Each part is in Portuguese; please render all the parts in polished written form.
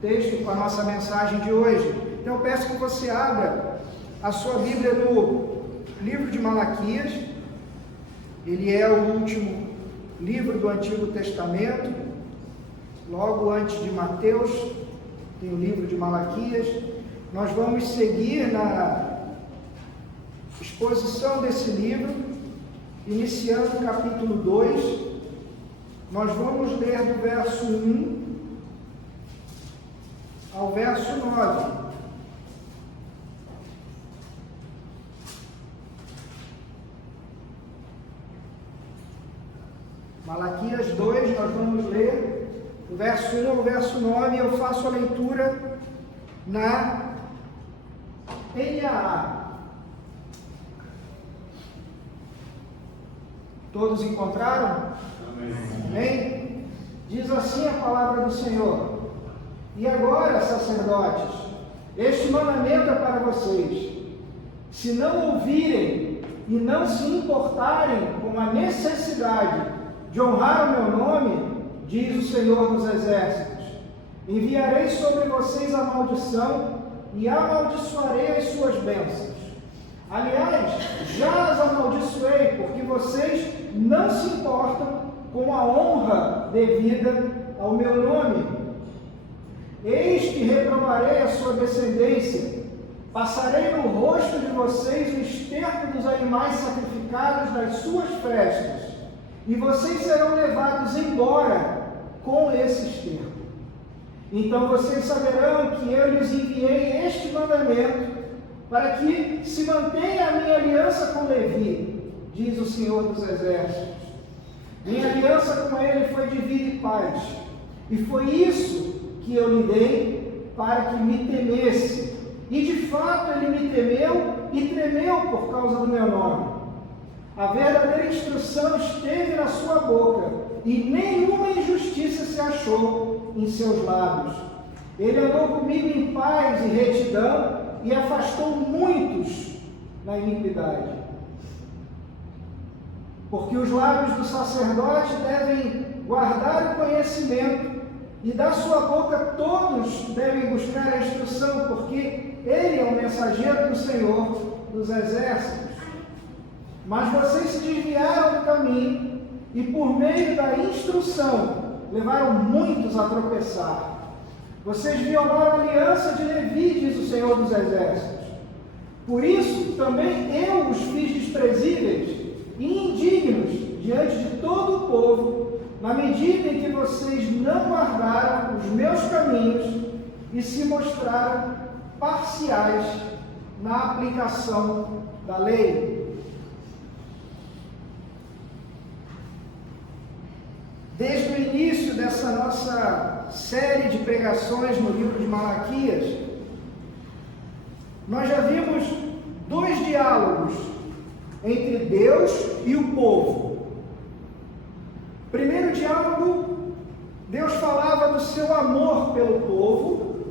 texto com a nossa mensagem de hoje. Então eu peço que você abra a sua Bíblia no livro de Malaquias. Ele é o último livro do Antigo Testamento, logo antes de Mateus tem o livro de Malaquias. Nós vamos seguir na exposição desse livro, iniciando o capítulo 2. Nós vamos ler do verso 1 ao verso 9. Malaquias 2, nós vamos ler do verso 1 ao verso 9, e eu faço a leitura na NAA. Todos encontraram? Amém? Diz assim a palavra do Senhor: e agora, sacerdotes, este mandamento é para vocês: se não ouvirem e não se importarem com a necessidade de honrar o meu nome, diz o Senhor dos Exércitos, enviarei sobre vocês a maldição e amaldiçoarei as suas bênçãos. Aliás, já as amaldiçoei, porque vocês não se importam com a honra devida ao meu nome. Eis que reprovarei a sua descendência, passarei no rosto de vocês o esterco dos animais sacrificados das suas festas, e vocês serão levados embora com esse esterco. Então vocês saberão que eu lhes enviei este mandamento, para que se mantenha a minha aliança com Levi, diz o Senhor dos Exércitos. Minha aliança com ele foi de vida e paz, e foi isso que eu lhe dei para que me temesse. E de fato ele me temeu e tremeu por causa do meu nome. A verdadeira instrução esteve na sua boca, e nenhuma injustiça se achou em seus lábios. Ele andou comigo em paz e retidão, e afastou muitos na iniquidade. Porque os lábios do sacerdote devem guardar o conhecimento, e da sua boca todos devem buscar a instrução, porque ele é o mensageiro do Senhor dos Exércitos. Mas vocês se desviaram do caminho, e por meio da instrução levaram muitos a tropeçar. Vocês violaram a aliança de Levi, diz o Senhor dos Exércitos. Por isso também eu os fiz desprezíveis e indignos diante de todo o povo, na medida em que vocês não guardaram os meus caminhos e se mostraram parciais na aplicação da lei. Desde o início dessa nossa série de pregações no livro de Malaquias, nós já vimos dois diálogos entre Deus e o povo. Primeiro diálogo, Deus falava do seu amor pelo povo,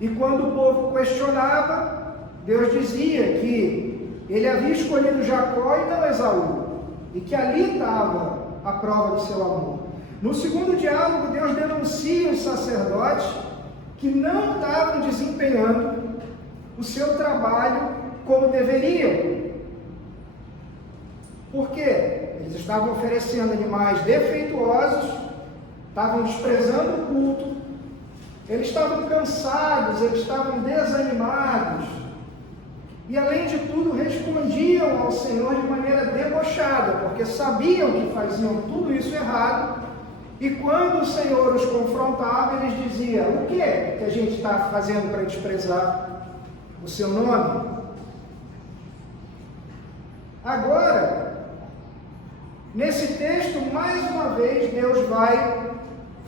e quando o povo questionava, Deus dizia que ele havia escolhido Jacó e não Esaú, e que ali estava a prova do seu amor. No segundo diálogo, Deus denuncia os sacerdotes que não estavam desempenhando o seu trabalho como deveriam. Por quê? Eles estavam oferecendo animais defeituosos, estavam desprezando o culto, eles estavam cansados, eles estavam desanimados, e além de tudo respondiam ao Senhor de maneira debochada, porque sabiam que faziam tudo isso errado, e quando o Senhor os confrontava, eles diziam: o que é que a gente está fazendo para desprezar o seu nome? Agora, nesse texto, mais uma vez, Deus vai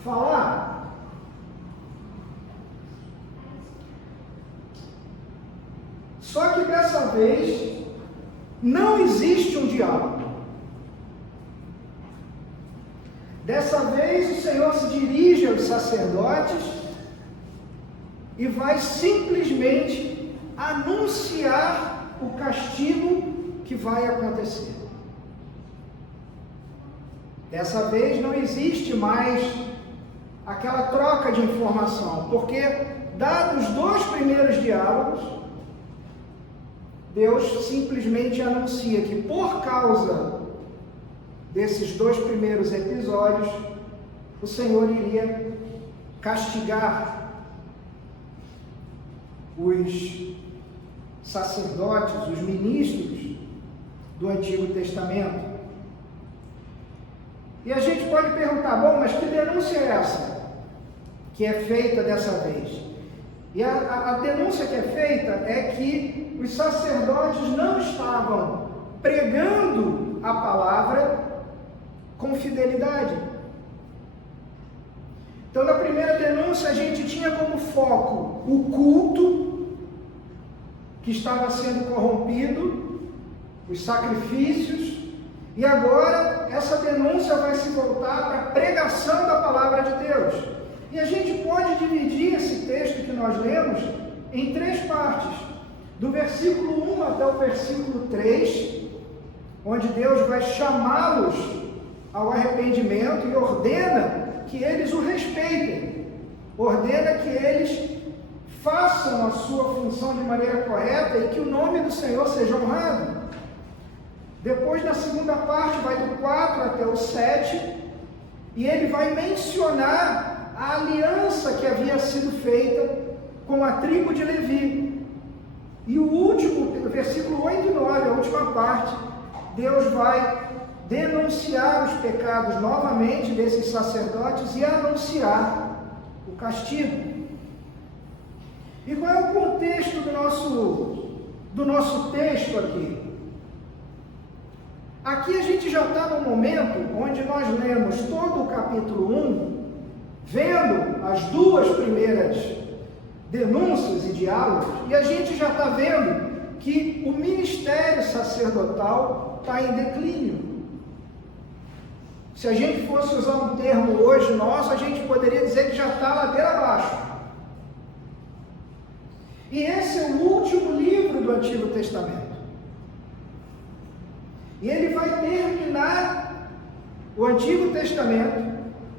falar. Só que dessa vez, não existe um diálogo. Dessa vez, o Senhor se dirige aos sacerdotes e vai simplesmente anunciar o castigo que vai acontecer. Dessa vez não existe mais aquela troca de informação, porque, dados os 2 primeiros diálogos, Deus simplesmente anuncia que, por causa desses 2 primeiros episódios, o Senhor iria castigar os sacerdotes, os ministros do Antigo Testamento. E a gente pode perguntar, bom, mas que denúncia é essa que é feita dessa vez? E a denúncia que é feita é que os sacerdotes não estavam pregando a palavra com fidelidade. Então, na primeira denúncia, a gente tinha como foco o culto que estava sendo corrompido, os sacrifícios, e agora essa denúncia vai se voltar para a pregação da palavra de Deus. E a gente pode dividir esse texto que nós lemos em 3 partes, do versículo 1 até o versículo 3, onde Deus vai chamá-los ao arrependimento e ordena que eles o respeitem, ordena que eles façam a sua função de maneira correta e que o nome do Senhor seja honrado. Depois, na segunda parte, vai do 4 até o 7, e ele vai mencionar a aliança que havia sido feita com a tribo de Levi. E o último, versículo 8 e 9, a última parte, Deus vai denunciar os pecados novamente desses sacerdotes e anunciar o castigo. E qual é o contexto do nosso texto aqui? Aqui a gente já está no momento onde nós lemos todo o capítulo 1, vendo as 2 primeiras denúncias e diálogos, e a gente já está vendo que o ministério sacerdotal está em declínio. Se a gente fosse usar um termo hoje nosso, a gente poderia dizer que já está ladeira abaixo. E esse é o último livro do Antigo Testamento. E ele vai terminar o Antigo Testamento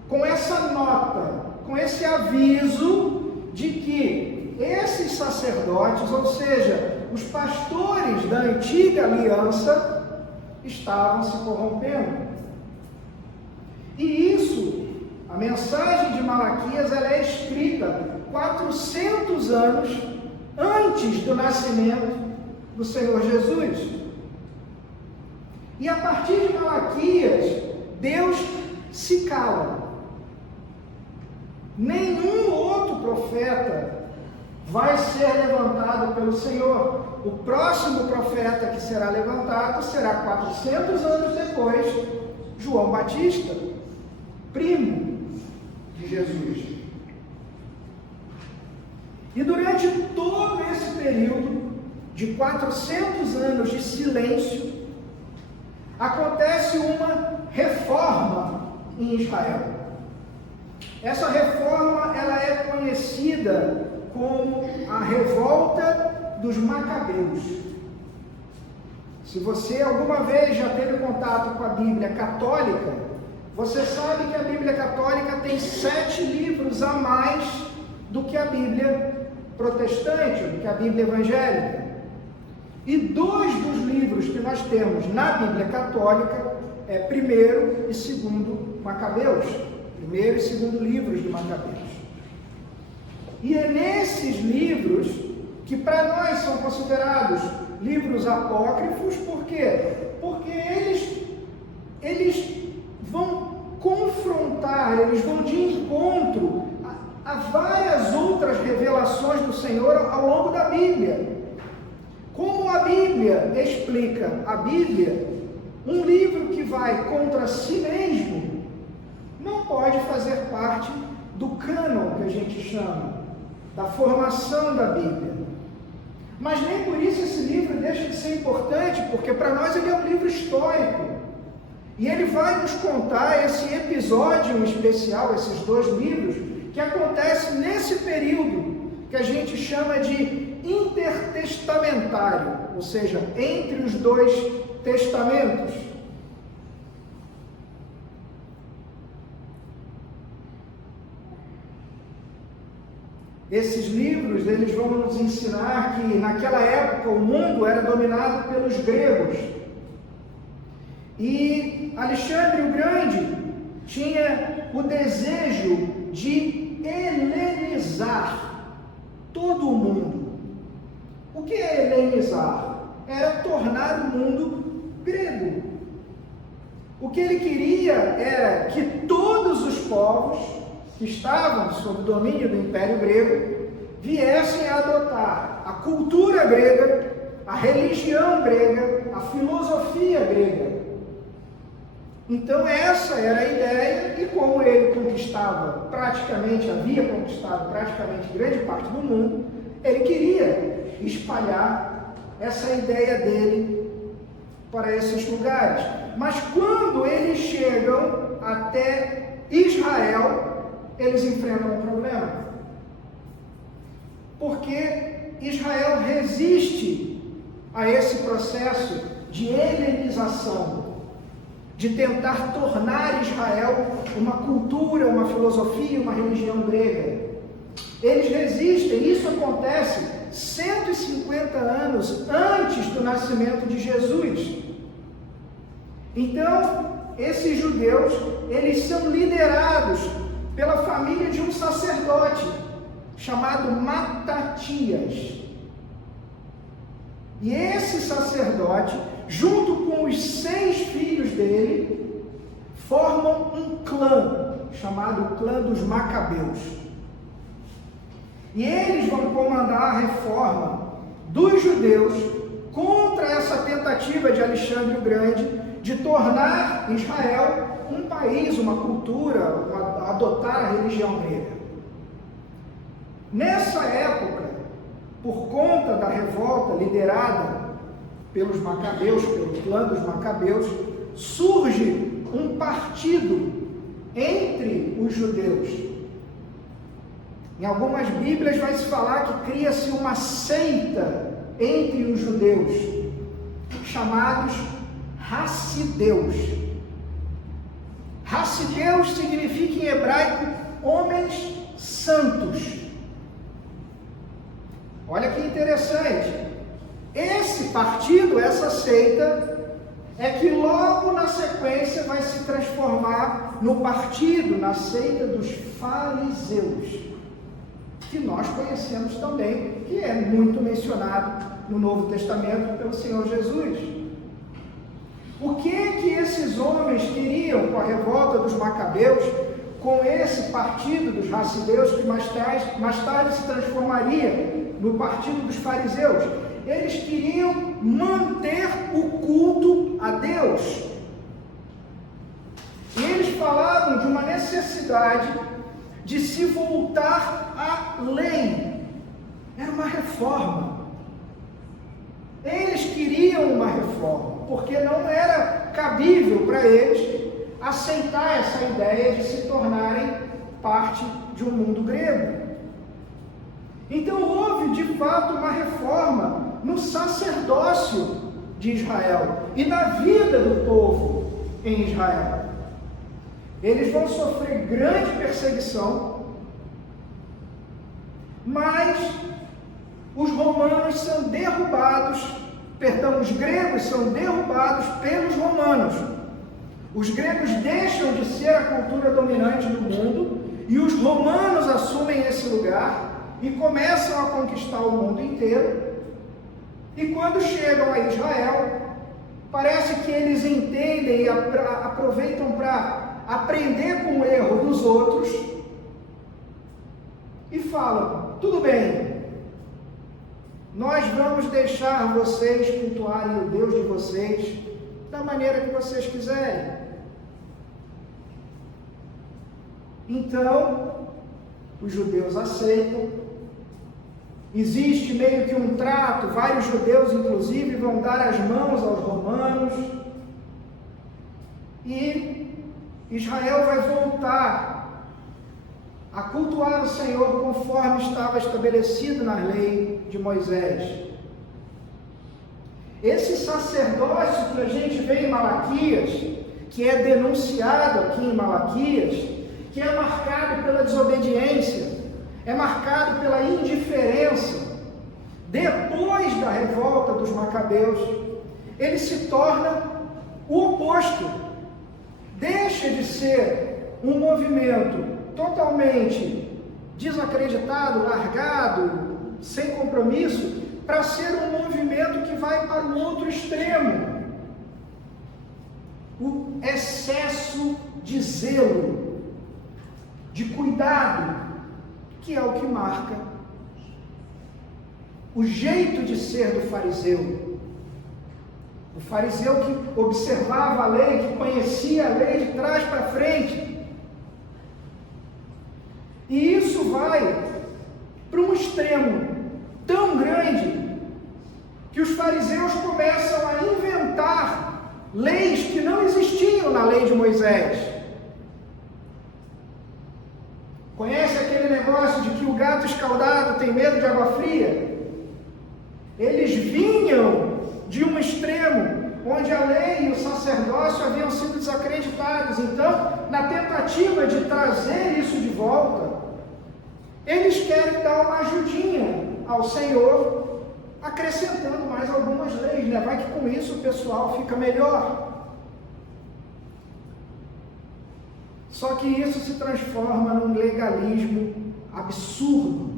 com essa nota, com esse aviso de que esses sacerdotes, ou seja, os pastores da antiga aliança, estavam se corrompendo. E isso, a mensagem de Malaquias, ela é escrita 400 anos antes do nascimento do Senhor Jesus. E a partir de Malaquias, Deus se cala. Nenhum outro profeta vai ser levantado pelo Senhor. O próximo profeta que será levantado será 400 anos depois, João Batista, primo de Jesus. E durante todo esse período de 400 anos de silêncio, acontece uma reforma em Israel. Essa reforma, ela é conhecida como a revolta dos Macabeus. Se você alguma vez já teve contato com a Bíblia católica, você sabe que a Bíblia católica tem 7 livros a mais do que a Bíblia protestante, do que a Bíblia evangélica. E 2 dos livros que nós temos na Bíblia católica é 1º e 2º Macabeus. 1º e 2º livros de Macabeus. E é nesses livros que para nós são considerados livros apócrifos. Por quê? Porque eles vão confrontar, eles vão de encontro a várias outras revelações do Senhor ao longo da Bíblia. Como a Bíblia explica a Bíblia, um livro que vai contra si mesmo não pode fazer parte do cânon que a gente chama, da formação da Bíblia. Mas nem por isso esse livro deixa de ser importante, porque para nós ele é um livro histórico. E ele vai nos contar esse episódio especial, esses 2 livros, que acontece nesse período que a gente chama de intertestamentário, ou seja, entre os 2 testamentos. Esses livros, eles vão nos ensinar que naquela época o mundo era dominado pelos gregos. E Alexandre o Grande tinha o desejo de helenizar todo o mundo. O que é helenizar? Era tornar o mundo grego. O que ele queria era que todos os povos que estavam sob o domínio do Império Grego viessem a adotar a cultura grega, a religião grega, a filosofia grega. Então essa era a ideia, e como ele havia conquistado praticamente grande parte do mundo, ele queria espalhar essa ideia dele para esses lugares. Mas quando eles chegam até Israel, eles enfrentam um problema. Porque Israel resiste a esse processo de helenização, de tentar tornar Israel uma cultura, uma filosofia, uma religião grega. Eles resistem. Isso acontece 150 anos antes do nascimento de Jesus. Então, esses judeus, eles são liderados pela família de um sacerdote chamado Matatias. E esse sacerdote, junto com os 6 filhos dele, formam um clã, chamado clã dos Macabeus. E eles vão comandar a reforma dos judeus contra essa tentativa de Alexandre o Grande de tornar Israel um país, uma cultura, adotar a religião grega. Nessa época, por conta da revolta liderada pelos Macabeus, pelo clã dos Macabeus, surge um partido entre os judeus. Em algumas Bíblias vai se falar que cria-se uma seita entre os judeus, chamados Hassideus. Hassideus significa em hebraico homens santos. Olha que interessante. Esse partido, essa seita, é que logo na sequência vai se transformar no partido, na seita dos fariseus, que nós conhecemos também, que é muito mencionado no Novo Testamento pelo Senhor Jesus. O que esses homens queriam com a revolta dos Macabeus, com esse partido dos Hassideus, que mais tarde se transformaria no partido dos fariseus? Eles queriam manter o culto a Deus. E eles falavam de uma necessidade de se voltar à lei. Era uma reforma. Eles queriam uma reforma, porque não era cabível para eles aceitar essa ideia de se tornarem parte de um mundo grego. Então houve de fato uma reforma no sacerdócio de Israel e na vida do povo em Israel. Eles vão sofrer grande perseguição, mas os romanos são derrubados, os gregos são derrubados pelos romanos. Os gregos deixam de ser a cultura dominante do mundo e os romanos assumem esse lugar e começam a conquistar o mundo inteiro. E quando chegam a Israel, parece que eles entendem e aproveitam para aprender com o erro dos outros e falam: tudo bem, nós vamos deixar vocês cultuarem o Deus de vocês da maneira que vocês quiserem. Então, os judeus aceitam. Existe meio que um trato, vários judeus inclusive vão dar as mãos aos romanos, e Israel vai voltar a cultuar o Senhor conforme estava estabelecido na lei de Moisés. Esse sacerdócio que a gente vê em Malaquias, que é denunciado aqui em Malaquias, que é marcado pela desobediência, é marcado pela indiferença. Depois da revolta dos Macabeus, ele se torna o oposto. Deixa de ser um movimento totalmente desacreditado, largado, sem compromisso, para ser um movimento que vai para o outro extremo. O excesso de zelo, de cuidado, que é o que marca o jeito de ser do fariseu. O fariseu que observava a lei, que conhecia a lei de trás para frente. E isso vai para um extremo tão grande que os fariseus começam a inventar leis que não existiam na lei de Moisés. Conhece aquele negócio de que o gato escaldado tem medo de água fria? Eles vinham de um extremo onde a lei e o sacerdócio haviam sido desacreditados. Então, na tentativa de trazer isso de volta, eles querem dar uma ajudinha ao Senhor, acrescentando mais algumas leis, né? Vai que com isso o pessoal fica melhor. Só que isso se transforma num legalismo absurdo.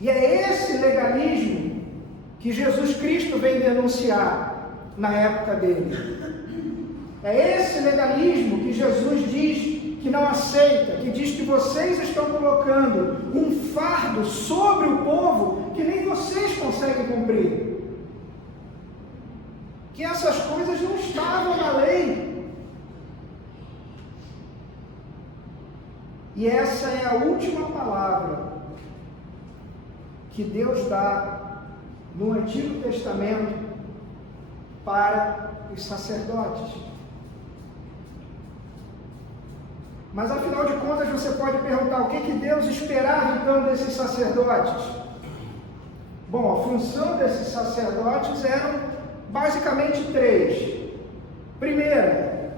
E é esse legalismo que Jesus Cristo vem denunciar na época dele. É esse legalismo que Jesus diz que não aceita, que diz que vocês estão colocando um fardo sobre o povo que nem vocês conseguem cumprir. Que essas coisas não estavam na lei. E essa é a última palavra que Deus dá no Antigo Testamento para os sacerdotes. Mas afinal de contas você pode perguntar o que Deus esperava então desses sacerdotes? Bom, a função desses sacerdotes eram basicamente três. Primeira,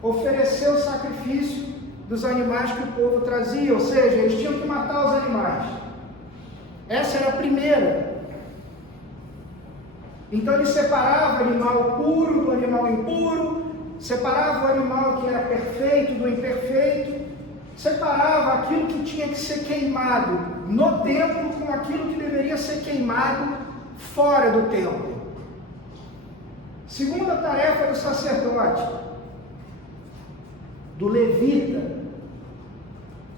oferecer o sacrifício dos animais que o povo trazia, ou seja, eles tinham que matar os animais. Essa era a primeira. Então ele separava o animal puro do animal impuro, separava o animal que era perfeito do imperfeito, separava aquilo que tinha que ser queimado no templo com aquilo que deveria ser queimado fora do templo. Segunda tarefa do sacerdote, do levita,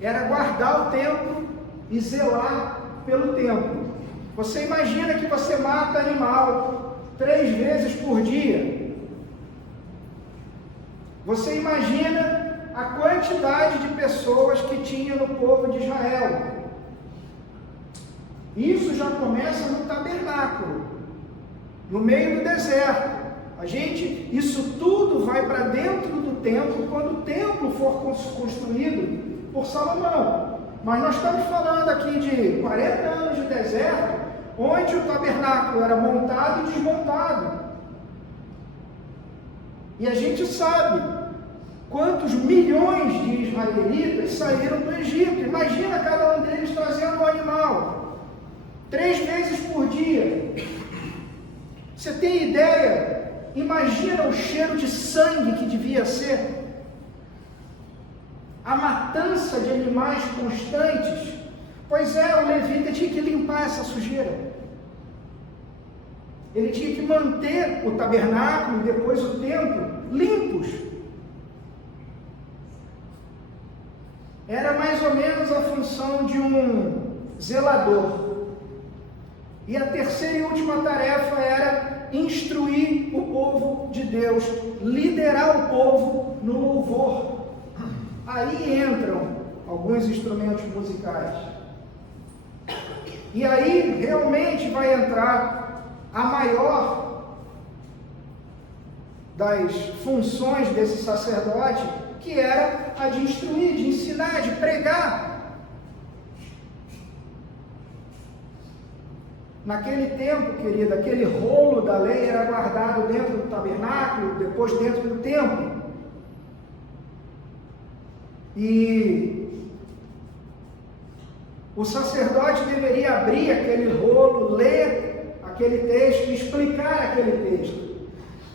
era guardar o templo e zelar pelo templo. Você imagina que você mata animal 3 vezes por dia. Você imagina a quantidade de pessoas que tinha no povo de Israel. Isso já começa no tabernáculo, no meio do deserto. Isso tudo vai para dentro do templo quando o templo for construído por Salomão. Mas nós estamos falando aqui de 40 anos de deserto, onde o tabernáculo era montado e desmontado. E a gente sabe quantos milhões de israelitas saíram do Egito. Imagina cada um deles trazendo um animal 3 vezes por dia. Você tem ideia? Imagina o cheiro de sangue que devia ser. A matança de animais constantes. Pois é, o levita tinha que limpar essa sujeira. Ele tinha que manter o tabernáculo e depois o templo limpos. Era mais ou menos a função de um zelador. E a terceira e última tarefa era instruir o povo de Deus, liderar o povo no louvor. Aí entram alguns instrumentos musicais. E aí realmente vai entrar a maior das funções desse sacerdote, que era a de instruir, de ensinar, de pregar. Naquele tempo, querido, aquele rolo da lei era guardado dentro do tabernáculo, depois dentro do templo. E O sacerdote deveria abrir aquele rolo, ler aquele texto e explicar aquele texto.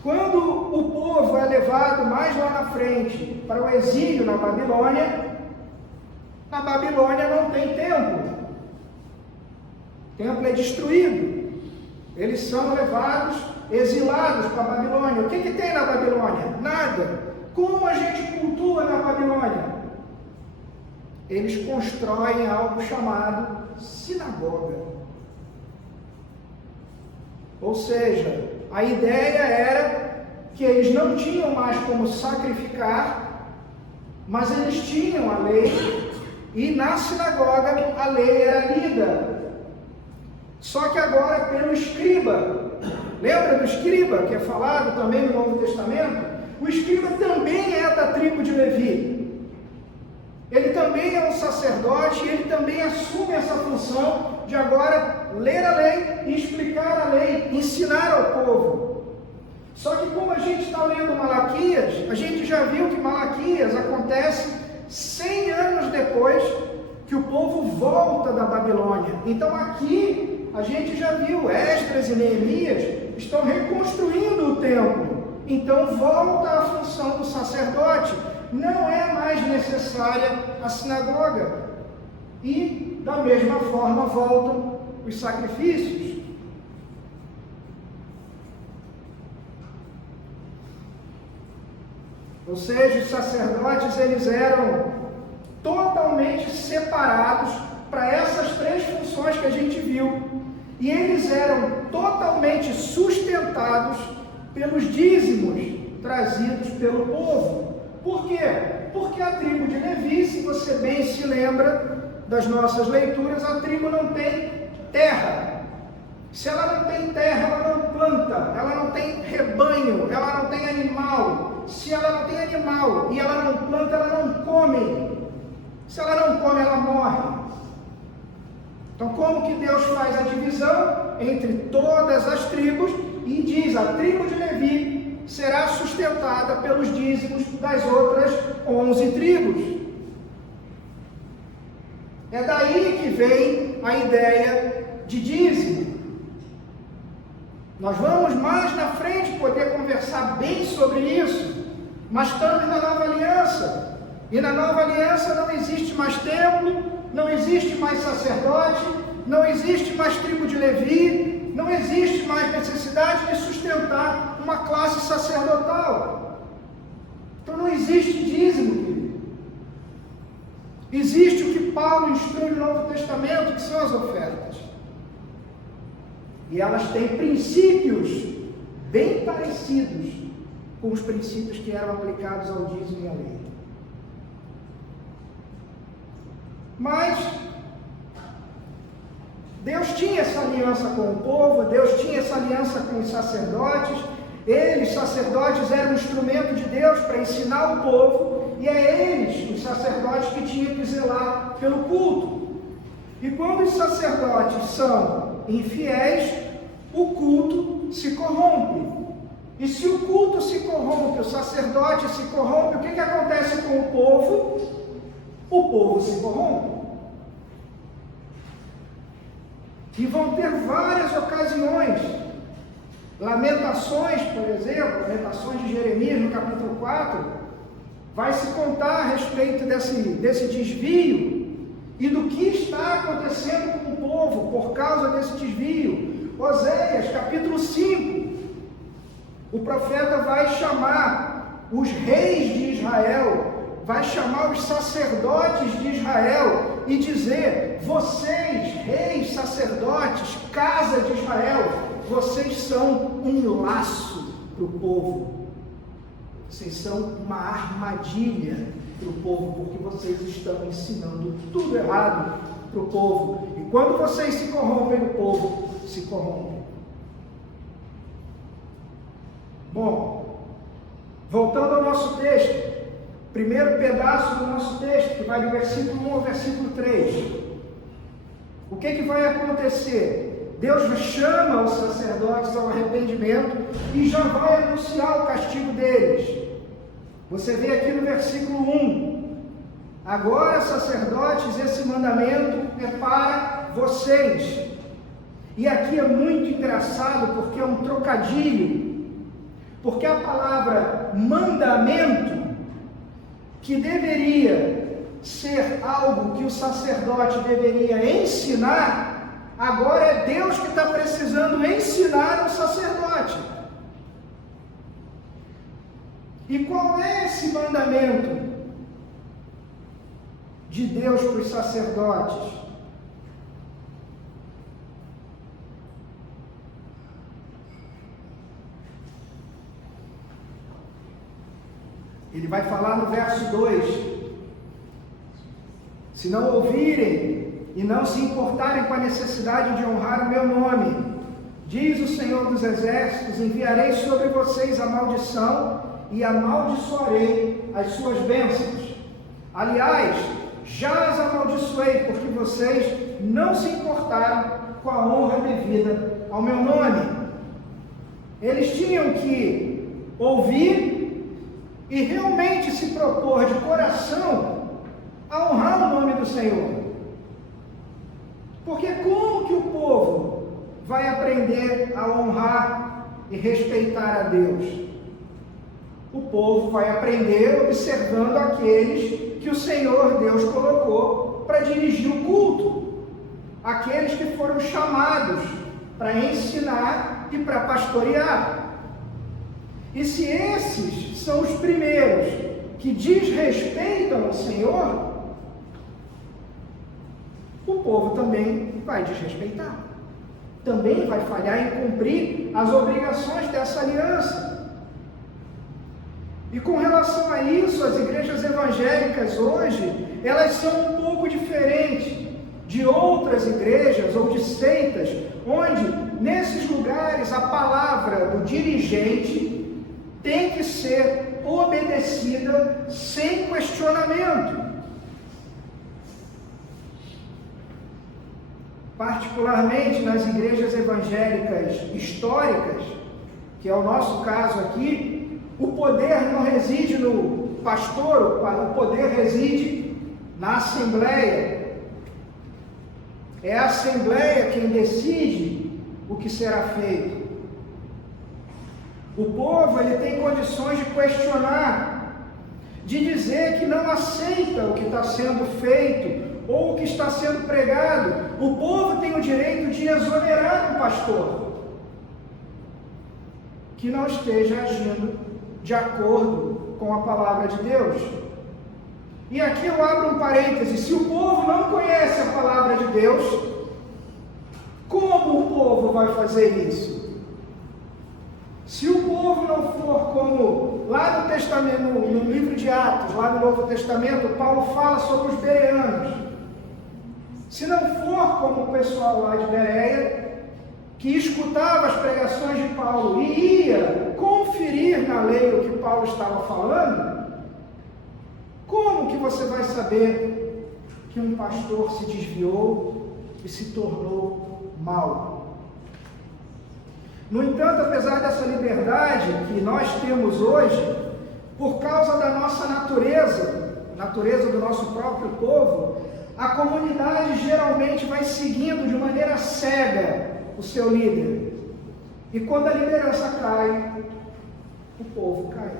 Quando o povo é levado mais lá na frente para o exílio na Babilônia não tem templo. O templo é destruído. Eles são levados, exilados para a Babilônia. O que tem na Babilônia? Nada. Como a gente cultua na Babilônia? Eles constroem algo chamado sinagoga. Ou seja, a ideia era que eles não tinham mais como sacrificar, mas eles tinham a lei, e na sinagoga a lei era lida. Só que agora pelo escriba. Lembra do escriba, que é falado também no Novo Testamento? O escriba também é da tribo de Levi. Ele também é um sacerdote e ele também assume essa função de agora ler a lei e explicar a lei, ensinar ao povo. Só que como a gente está lendo Malaquias, a gente já viu que Malaquias acontece 100 anos depois que o povo volta da Babilônia. Então aqui a gente já viu, Esdras e Neemias estão reconstruindo o templo. Então volta a função do sacerdote. Não é mais necessária a sinagoga. E, da mesma forma, voltam os sacrifícios. Ou seja, os sacerdotes, eles eram totalmente separados para essas três funções que a gente viu. E eles eram totalmente sustentados pelos dízimos trazidos pelo povo. Por quê? Porque a tribo de Levi, se você bem se lembra das nossas leituras, a tribo não tem terra. Se ela não tem terra, ela não planta, ela não tem rebanho, ela não tem animal. Se ela não tem animal e ela não planta, ela não come. Se ela não come, ela morre. Então, como que Deus faz a divisão entre todas as tribos e diz, a tribo de Levi será sustentada pelos dízimos das outras 11 tribos. É daí que vem a ideia de dízimo. Nós vamos mais na frente poder conversar bem sobre isso, mas estamos na nova aliança. E na nova aliança não existe mais templo, não existe mais sacerdote, não existe mais tribo de Levi, não existe mais necessidade de sustentar uma classe sacerdotal. Então não existe dízimo, querido. Existe o que Paulo instrui no Novo Testamento, que são as ofertas. E elas têm princípios bem parecidos com os princípios que eram aplicados ao dízimo e à lei. Mas Deus tinha essa aliança com o povo, Deus tinha essa aliança com os sacerdotes. Eles, sacerdotes, eram um instrumento de Deus para ensinar o povo, e é eles, os sacerdotes, que tinham que zelar pelo culto. E quando os sacerdotes são infiéis, o culto se corrompe. E se o culto se corrompe, o sacerdote se corrompe, o que acontece com o povo? O povo se corrompe. E vão ter várias ocasiões. Lamentações, por exemplo, Lamentações de Jeremias, no capítulo 4, vai se contar a respeito desse desvio e do que está acontecendo com o povo por causa desse desvio. Oséias, capítulo 5, o profeta vai chamar os reis de Israel, vai chamar os sacerdotes de Israel e dizer: vocês, reis, sacerdotes, casa de Israel, vocês são um laço para o povo. Vocês são uma armadilha para o povo, porque vocês estão ensinando tudo errado para o povo. E quando vocês se corrompem, o povo se corrompe. Bom, voltando ao nosso texto, primeiro pedaço do nosso texto, que vai do versículo 1 ao versículo 3. O que vai acontecer? Deus chama os sacerdotes ao arrependimento e já vai anunciar o castigo deles. Você vê aqui no versículo 1, Agora, sacerdotes, esse mandamento é para vocês. E aqui é muito engraçado porque é um trocadilho, porque a palavra mandamento, que deveria ser algo que o sacerdote deveria ensinar, agora é Deus que está precisando ensinar o sacerdote. E qual é esse mandamento de Deus para os sacerdotes? Ele vai falar no verso 2: se não ouvirem e não se importarem com a necessidade de honrar o meu nome, diz o Senhor dos Exércitos, enviarei sobre vocês a maldição e amaldiçoarei as suas bênçãos. Aliás, já as amaldiçoei, porque vocês não se importaram com a honra devida ao meu nome. Eles tinham que ouvir e realmente se propor de coração a honrar o nome do Senhor. Porque como que o povo vai aprender a honrar e respeitar a Deus? O povo vai aprender observando aqueles que o Senhor Deus colocou para dirigir o culto, aqueles que foram chamados para ensinar e para pastorear. E se esses são os primeiros que desrespeitam o Senhor, o povo também vai desrespeitar, também vai falhar em cumprir as obrigações dessa aliança. E com relação a isso, as igrejas evangélicas hoje, elas são um pouco diferentes de outras igrejas ou de seitas, onde nesses lugares a palavra do dirigente tem que ser obedecida sem questionamento. Particularmente nas igrejas evangélicas históricas, que é o nosso caso aqui, o poder não reside no pastor, o poder reside na assembleia. É a assembleia quem decide o que será feito. O povo, ele tem condições de questionar, de dizer que não aceita o que está sendo feito ou o que está sendo pregado. O povo tem o direito de exonerar o pastor que não esteja agindo de acordo com a palavra de Deus. E aqui eu abro um parêntese: se o povo não conhece a palavra de Deus, como o povo vai fazer isso? Se o povo não for como lá no Testamento, no livro de Atos, lá no Novo Testamento, Paulo fala sobre os bereanos. Se não for como o pessoal lá de Bereia, que escutava as pregações de Paulo e ia conferir na lei o que Paulo estava falando, como que você vai saber que um pastor se desviou e se tornou mau? No entanto, apesar dessa liberdade que nós temos hoje, por causa da nossa natureza, a natureza do nosso próprio povo, a comunidade geralmente vai seguindo de maneira cega o seu líder. E quando a liderança cai, o povo cai.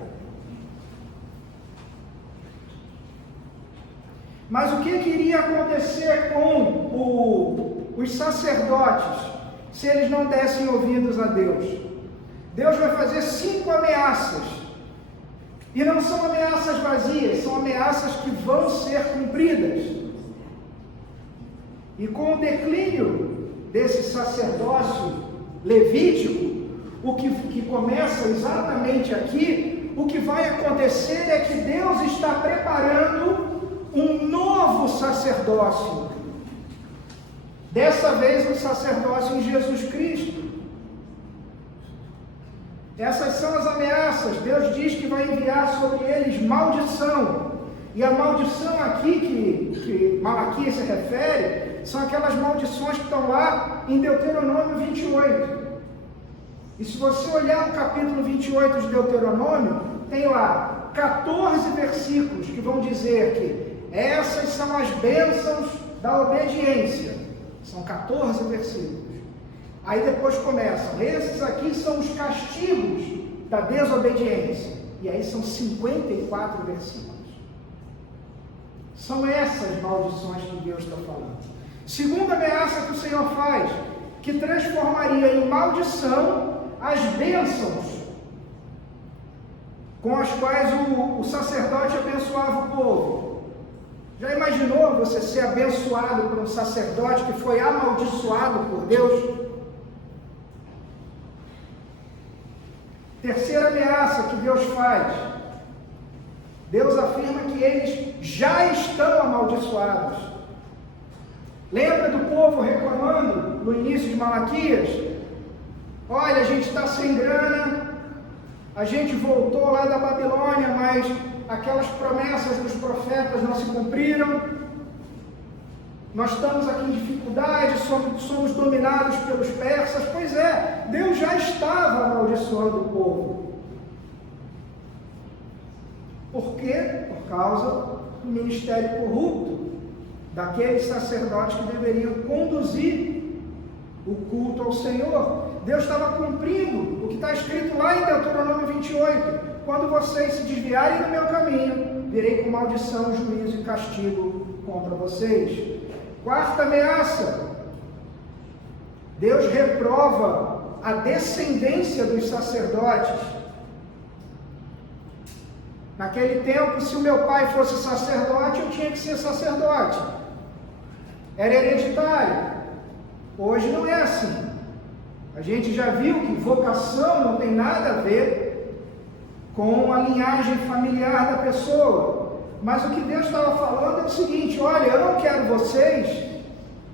Mas o que iria acontecer com os sacerdotes se eles não dessem ouvidos a Deus? Deus vai fazer 5 ameaças. E não são ameaças vazias, são ameaças que vão ser cumpridas. E com o declínio desse sacerdócio levítico, o que começa exatamente aqui, o que vai acontecer é que Deus está preparando um novo sacerdócio. Dessa vez, um sacerdócio em Jesus Cristo. Essas são as ameaças. Deus diz que vai enviar sobre eles maldição. E a maldição aqui que Malaquias se refere, são aquelas maldições que estão lá em Deuteronômio 28. E se você olhar o capítulo 28 de Deuteronômio, tem lá 14 versículos que vão dizer que Essas são as bênçãos da obediência. São 14 versículos. Aí depois começam, esses aqui são os castigos da desobediência. E aí são 54 versículos. São essas maldições que Deus está falando. Segunda ameaça que o Senhor faz, que transformaria em maldição as bênçãos com as quais o sacerdote abençoava o povo. Já imaginou você ser abençoado por um sacerdote que foi amaldiçoado por Deus? Terceira ameaça que Deus faz. Deus afirma que eles já estão amaldiçoados. Lembra do povo reclamando no início de Malaquias? Olha, a gente está sem grana, a gente voltou lá da Babilônia, mas aquelas promessas dos profetas não se cumpriram. Nós estamos aqui em dificuldade, somos dominados pelos persas. Pois é, Deus já estava amaldiçoando o povo. Por quê? Por causa do ministério corrupto daqueles sacerdotes que deveriam conduzir o culto ao Senhor. Deus estava cumprindo o que está escrito lá em Deuteronômio 28. Quando vocês se desviarem do meu caminho, virei com maldição, juízo e castigo contra vocês. Quarta ameaça. Deus reprova a descendência dos sacerdotes. Naquele tempo, se o meu pai fosse sacerdote, eu tinha que ser sacerdote. Era hereditário. Hoje não é assim. A gente já viu que vocação não tem nada a ver com a linhagem familiar da pessoa. Mas o que Deus estava falando é o seguinte: olha, eu não quero vocês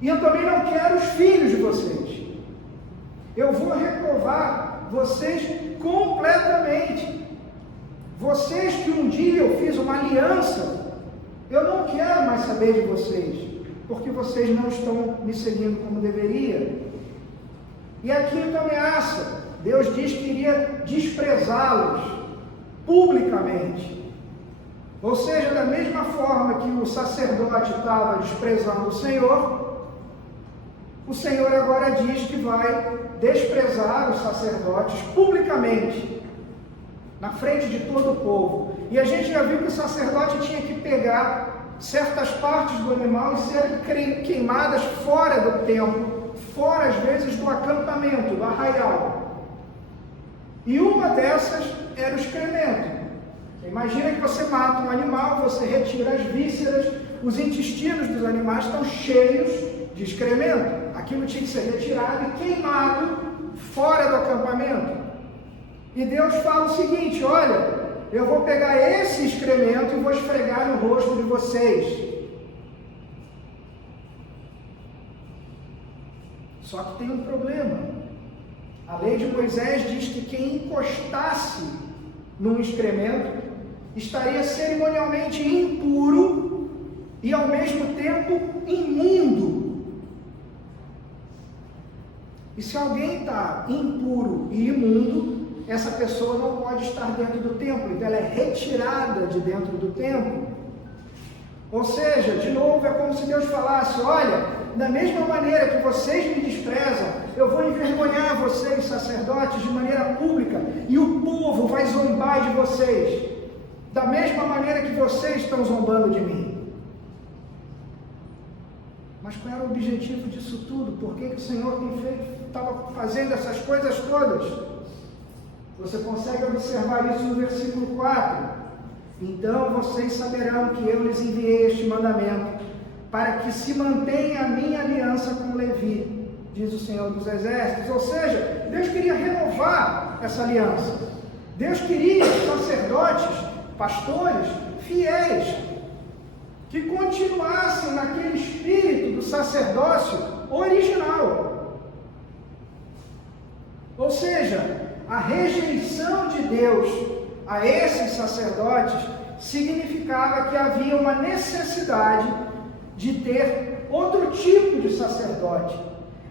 e eu também não quero os filhos de vocês. Eu vou reprovar vocês completamente. Vocês que um dia eu fiz uma aliança, eu não quero mais saber de vocês, porque vocês não estão me seguindo como deveria. E a quinta ameaça, Deus diz que iria desprezá-los publicamente. Ou seja, da mesma forma que o sacerdote estava desprezando o Senhor agora diz que vai desprezar os sacerdotes publicamente, na frente de todo o povo. E a gente já viu que o sacerdote tinha que pegar certas partes do animal e serem queimadas fora do templo, fora às vezes do acampamento, do arraial. E uma dessas era o excremento. Imagina que você mata um animal, você retira as vísceras, os intestinos dos animais estão cheios de excremento. Aquilo tinha que ser retirado e queimado fora do acampamento. E Deus fala o seguinte: olha, eu vou pegar esse excremento e vou esfregar no rosto de vocês. Só que tem um problema. A lei de Moisés diz que quem encostasse num excremento estaria cerimonialmente impuro e ao mesmo tempo imundo. E se alguém está impuro e imundo, essa pessoa não pode estar dentro do templo, então ela é retirada de dentro do templo. Ou seja, de novo, é como se Deus falasse: olha, da mesma maneira que vocês me desprezam, eu vou envergonhar vocês, sacerdotes, de maneira pública, e o povo vai zombar de vocês, da mesma maneira que vocês estão zombando de mim. Mas qual era o objetivo disso tudo? Por que o Senhor estava fazendo essas coisas todas? Você consegue observar isso no versículo 4. Então vocês saberão que eu lhes enviei este mandamento, para que se mantenha a minha aliança com Levi, diz o Senhor dos Exércitos. Ou seja, Deus queria renovar essa aliança. Deus queria sacerdotes, pastores, fiéis, que continuassem naquele espírito do sacerdócio original. Ou seja, a rejeição de Deus a esses sacerdotes significava que havia uma necessidade de ter outro tipo de sacerdote.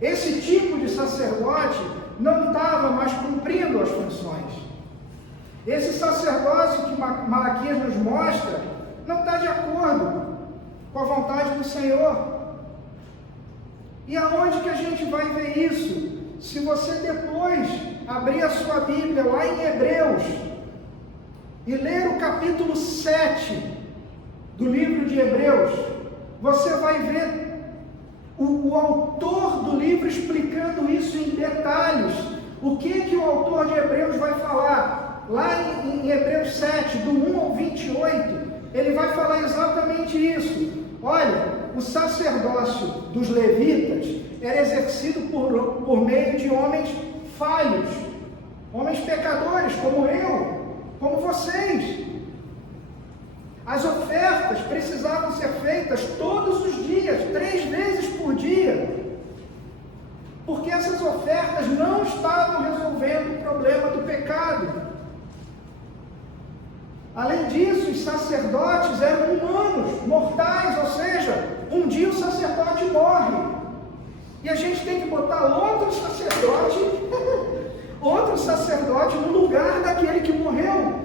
Esse tipo de sacerdote não estava mais cumprindo as funções. Esse sacerdócio que Malaquias nos mostra não está de acordo com a vontade do Senhor. E aonde que a gente vai ver isso? Se você depois abrir a sua Bíblia lá em Hebreus e ler o capítulo 7 do livro de Hebreus, você vai ver o autor do livro explicando isso em detalhes. O que o autor de Hebreus vai falar? Lá em Hebreus 7, do 1 ao 28, ele vai falar exatamente isso. Olha, o sacerdócio dos levitas era exercido por meio de homens falhos, homens pecadores, como eu, como vocês. As ofertas precisavam ser feitas todos os dias, 3 vezes por dia, porque essas ofertas não estavam resolvendo o problema do pecado. Além disso, os sacerdotes eram humanos, mortais, ou seja, um dia o sacerdote morre, e a gente tem que botar outro sacerdote no lugar daquele que morreu.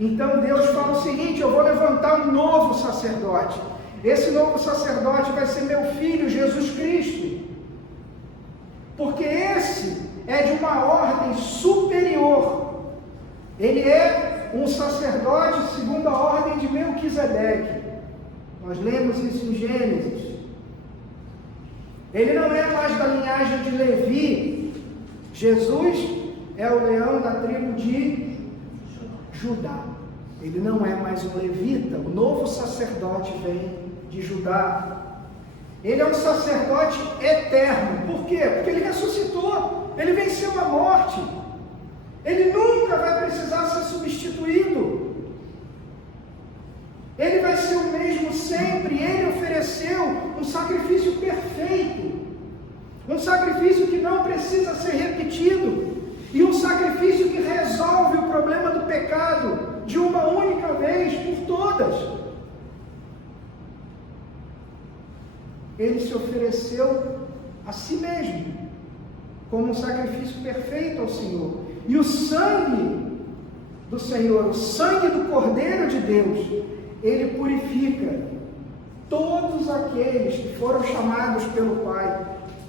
Então Deus fala o seguinte: eu vou levantar um novo sacerdote. Esse novo sacerdote vai ser meu filho Jesus Cristo, porque esse é de uma ordem superior. Ele é um sacerdote segundo a ordem de Melquisedeque. Nós lemos isso em Gênesis. Ele não é mais da linhagem de Levi. Jesus é o leão da tribo de Judá. Ele não é mais um levita. O novo sacerdote vem de Judá. Ele é um sacerdote eterno. Por quê? Porque ele ressuscitou. Ele venceu a morte. Ele nunca vai precisar ser substituído. Ele vai ser o mesmo sempre. Ele ofereceu um sacrifício perfeito. Um sacrifício que não precisa ser repetido. E um sacrifício que resolve o problema do pecado de uma única vez por todas. Ele se ofereceu a si mesmo como um sacrifício perfeito ao Senhor. E o sangue do Senhor, o sangue do Cordeiro de Deus, ele purifica todos aqueles que foram chamados pelo Pai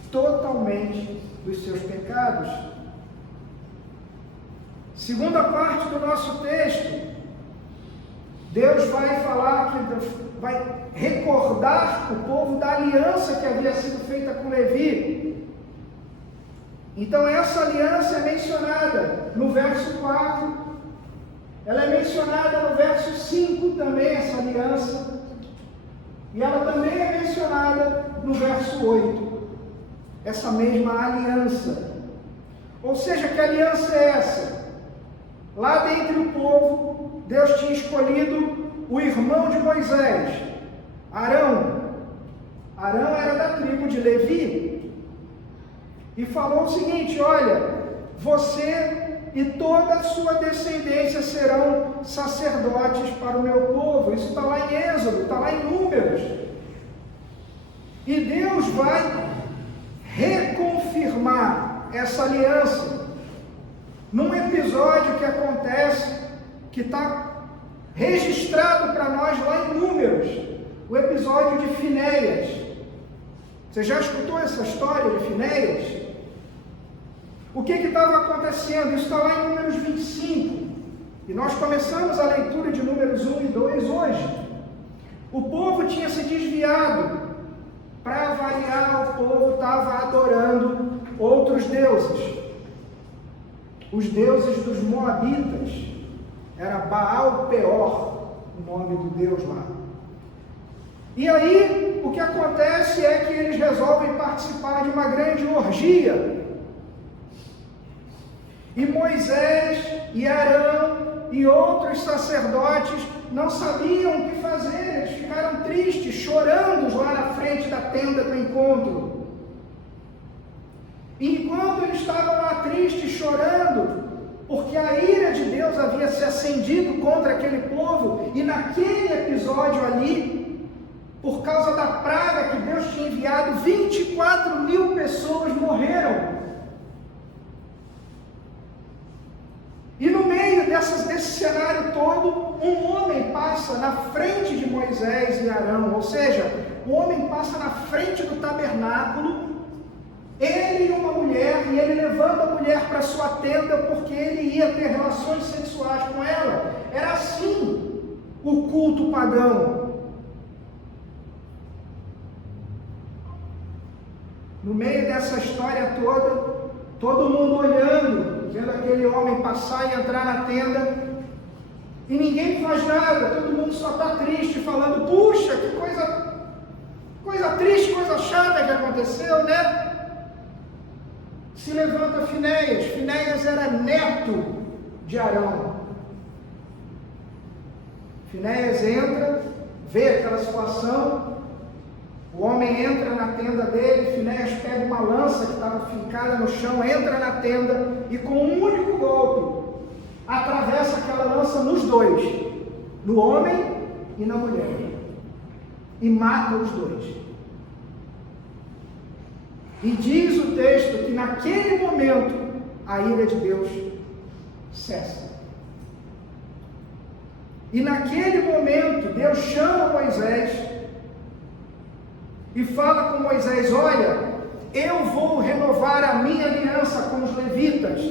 totalmente dos seus pecados. Segunda parte do nosso texto, Deus vai falar que vai recordar o povo da aliança que havia sido feita com Levi. Então essa aliança é mencionada no verso 4, ela é mencionada no verso 5 também, essa aliança, e ela também é mencionada no verso 8, essa mesma aliança. Ou seja, que aliança é essa? Lá dentre o povo, Deus tinha escolhido o irmão de Moisés, Arão. Arão era da tribo de Levi. E falou o seguinte: olha, você e toda a sua descendência serão sacerdotes para o meu povo. Isso está lá em Êxodo, está lá em Números. E Deus vai reconfirmar essa aliança num episódio que acontece, que está registrado para nós lá em Números, o episódio de Finéias. Você já escutou essa história de Finéias? O que estava acontecendo? Isso está lá em Números 25. E nós começamos a leitura de Números 1 e 2 hoje. O povo tinha se desviado. Para variar, o povo estava adorando outros deuses. Os deuses dos Moabitas. Era Baal Peor, o nome do Deus lá. E aí, o que acontece é que eles resolvem participar de uma grande orgia. E Moisés e Arão e outros sacerdotes não sabiam o que fazer. Eles ficaram tristes, chorando lá na frente da tenda do encontro. E enquanto eles estavam lá tristes, chorando, porque a ira de Deus havia se acendido contra aquele povo, e naquele episódio ali, por causa da praga que Deus tinha enviado, 24.000 pessoas morreram. E no meio desse cenário todo, um homem passa na frente de Moisés e Arão, ou seja, o homem passa na frente do tabernáculo, ele e uma mulher, e ele levando a mulher para sua tenda, porque ele ia ter relações sexuais com ela. Era assim o culto pagão. No meio dessa história toda, todo mundo olhando, vendo aquele homem passar e entrar na tenda, e ninguém faz nada, todo mundo só está triste, falando, puxa, que coisa triste, coisa chata que aconteceu, né? Se levanta Finéias era neto de Arão. Finéias entra, vê aquela situação, o homem entra na tenda dele, Finéias pega uma lança que estava fincada no chão, entra na tenda e com um único golpe, atravessa aquela lança nos dois, no homem e na mulher, e mata os dois. E diz o texto que naquele momento a ira de Deus cessa. E naquele momento Deus chama Moisés e fala com Moisés, olha, eu vou renovar a minha aliança com os levitas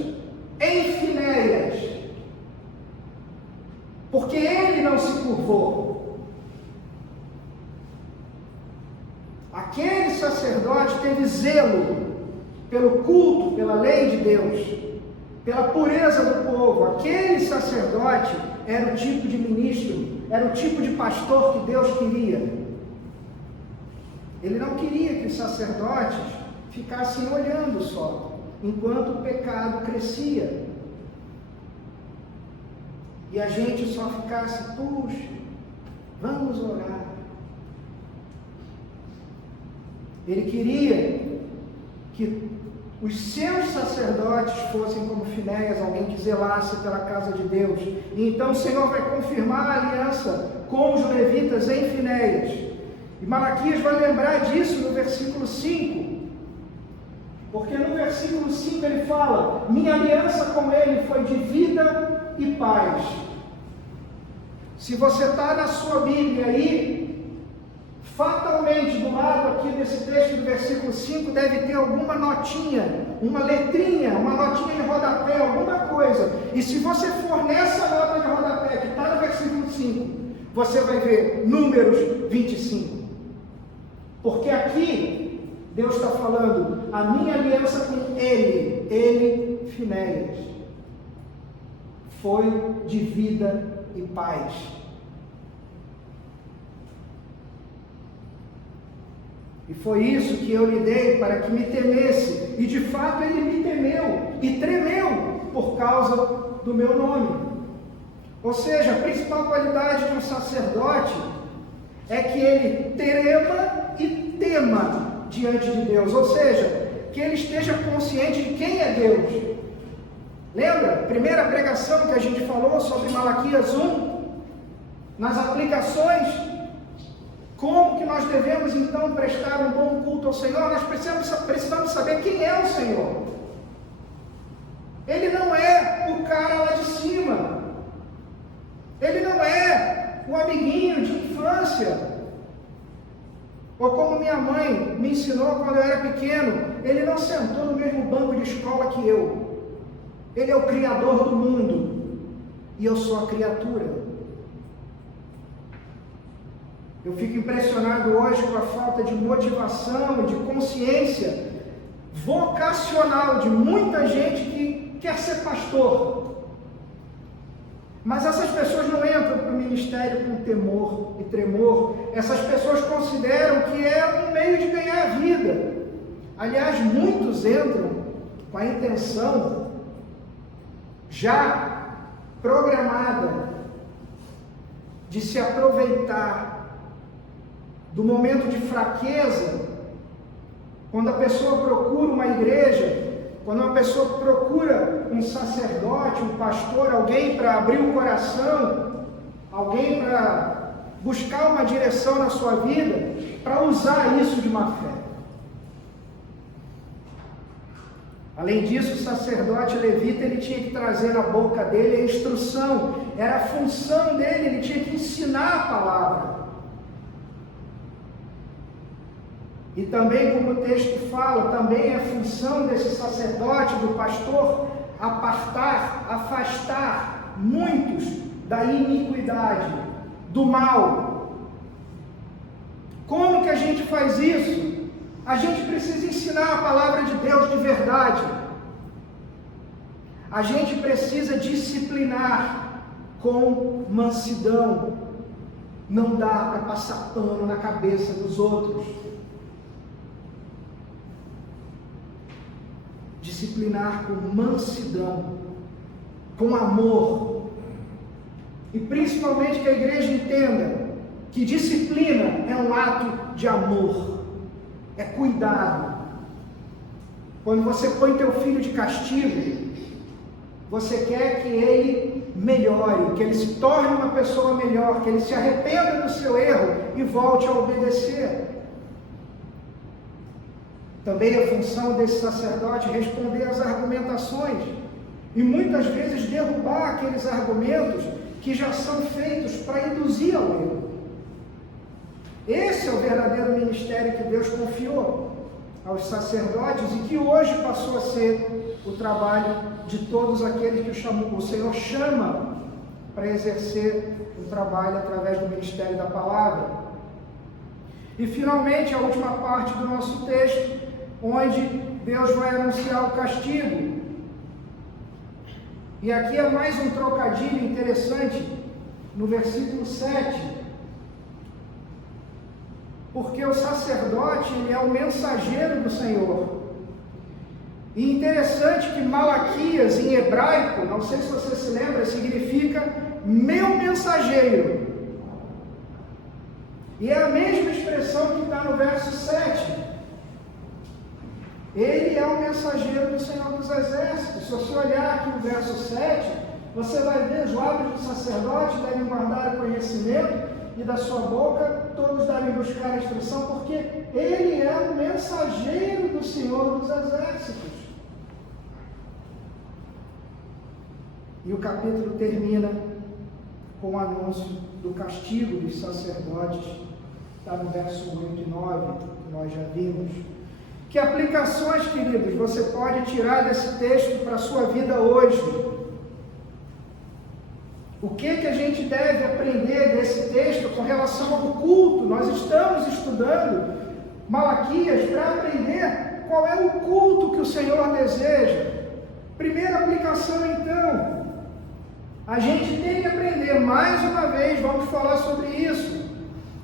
em Finéias, porque ele não se curvou. Aquele sacerdote teve zelo pelo culto, pela lei de Deus, pela pureza do povo. Aquele sacerdote era o tipo de ministro, era o tipo de pastor que Deus queria. Ele não queria que os sacerdotes ficassem olhando só, enquanto o pecado crescia. E a gente só ficasse, puxa, vamos orar. Ele queria que os seus sacerdotes fossem como Finéias, alguém que zelasse pela casa de Deus. E então o Senhor vai confirmar a aliança com os levitas em Finéias. E Malaquias vai lembrar disso no versículo 5. Porque no versículo 5 ele fala, minha aliança com ele foi de vida e paz. Se você está na sua Bíblia aí, fatalmente, do lado aqui desse texto do versículo 5, deve ter alguma notinha, uma letrinha, uma notinha de rodapé, alguma coisa. E se você for nessa nota de rodapé que está no versículo 5, você vai ver Números 25. Porque aqui, Deus está falando, a minha aliança com ele, Finéias, foi de vida e paz. E foi isso que eu lhe dei para que me temesse. E de fato ele me temeu e tremeu por causa do meu nome. Ou seja, a principal qualidade de um sacerdote é que ele trema e tema diante de Deus. Ou seja, que ele esteja consciente de quem é Deus. Lembra? Primeira pregação que a gente falou sobre Malaquias 1, nas aplicações. Como que nós devemos então prestar um bom culto ao Senhor? Nós precisamos saber quem é o Senhor. Ele não é o cara lá de cima. Ele não é o amiguinho de infância. Ou como minha mãe me ensinou quando eu era pequeno, ele não sentou no mesmo banco de escola que eu. Ele é o Criador do mundo. E eu sou a criatura. Eu fico impressionado hoje com a falta de motivação, de consciência vocacional de muita gente que quer ser pastor. Mas essas pessoas não entram para o ministério com temor e tremor. Essas pessoas consideram que é um meio de ganhar a vida. Aliás, muitos entram com a intenção já programada de se aproveitar do momento de fraqueza, quando a pessoa procura uma igreja, quando uma pessoa procura um sacerdote, um pastor, alguém para abrir o coração, alguém para buscar uma direção na sua vida, para usar isso de má fé. Além disso, o sacerdote levita, ele tinha que trazer na boca dele a instrução, era a função dele, ele tinha que ensinar a palavra. E também, como o texto fala, também é a função desse sacerdote, do pastor, afastar muitos da iniquidade, do mal. Como que a gente faz isso? A gente precisa ensinar a palavra de Deus de verdade. A gente precisa disciplinar com mansidão. Não dá para passar pano na cabeça dos outros. Disciplinar com mansidão, com amor. E principalmente que a igreja entenda que disciplina é um ato de amor, é cuidado. Quando você põe teu filho de castigo, você quer que ele melhore, que ele se torne uma pessoa melhor, que ele se arrependa do seu erro e volte a obedecer. Também a função desse sacerdote é responder às argumentações e muitas vezes derrubar aqueles argumentos que já são feitos para induzir ao erro. Esse é o verdadeiro ministério que Deus confiou aos sacerdotes e que hoje passou a ser o trabalho de todos aqueles que o Senhor chama para exercer o trabalho através do ministério da palavra. E finalmente a última parte do nosso texto, onde Deus vai anunciar o castigo. E aqui é mais um trocadilho interessante, no versículo 7, porque o sacerdote, ele é o mensageiro do Senhor. E interessante que Malaquias, em hebraico, não sei se você se lembra, significa meu mensageiro. E é a mesma expressão que está no verso 7. Ele é o mensageiro do Senhor dos Exércitos. Se você olhar aqui no verso 7, você vai ver: os lábios do sacerdote devem guardar o conhecimento, e da sua boca todos devem buscar a instrução, porque ele é o mensageiro do Senhor dos Exércitos. E o capítulo termina com o anúncio do castigo dos sacerdotes. Está no verso 8 e 9, que nós já vimos. Que aplicações, queridos, você pode tirar desse texto para a sua vida hoje? O que a gente deve aprender desse texto com relação ao culto? Nós estamos estudando Malaquias para aprender qual é o culto que o Senhor deseja. Primeira aplicação, então, a gente tem que aprender, mais uma vez, vamos falar sobre isso,